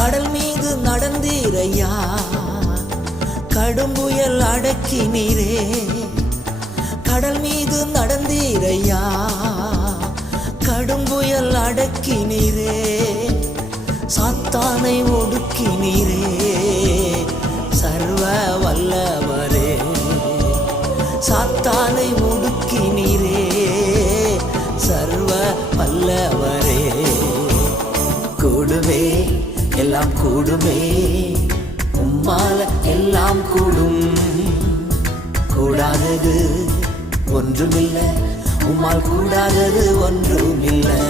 கடல் மீது நடந்தீரையா, கடும் புயல் அடக்கினீரே. கடல் மீது நடந்தீரையா, கடும் புயல் அடக்கினீரே. சாத்தானை ஒடுக்கினீரே, சர்வ வல்லவரே. சாத்தானை ஒடுக்கினீரே, சர்வ வல்லவரே. கூடுமே, எல்லாம் கூடுமே, உம்மால எல்லாம் கூடும். கூடாதது ஒன்றுமில்லை, உம்மால் கூடாதது ஒன்றுமில்லை.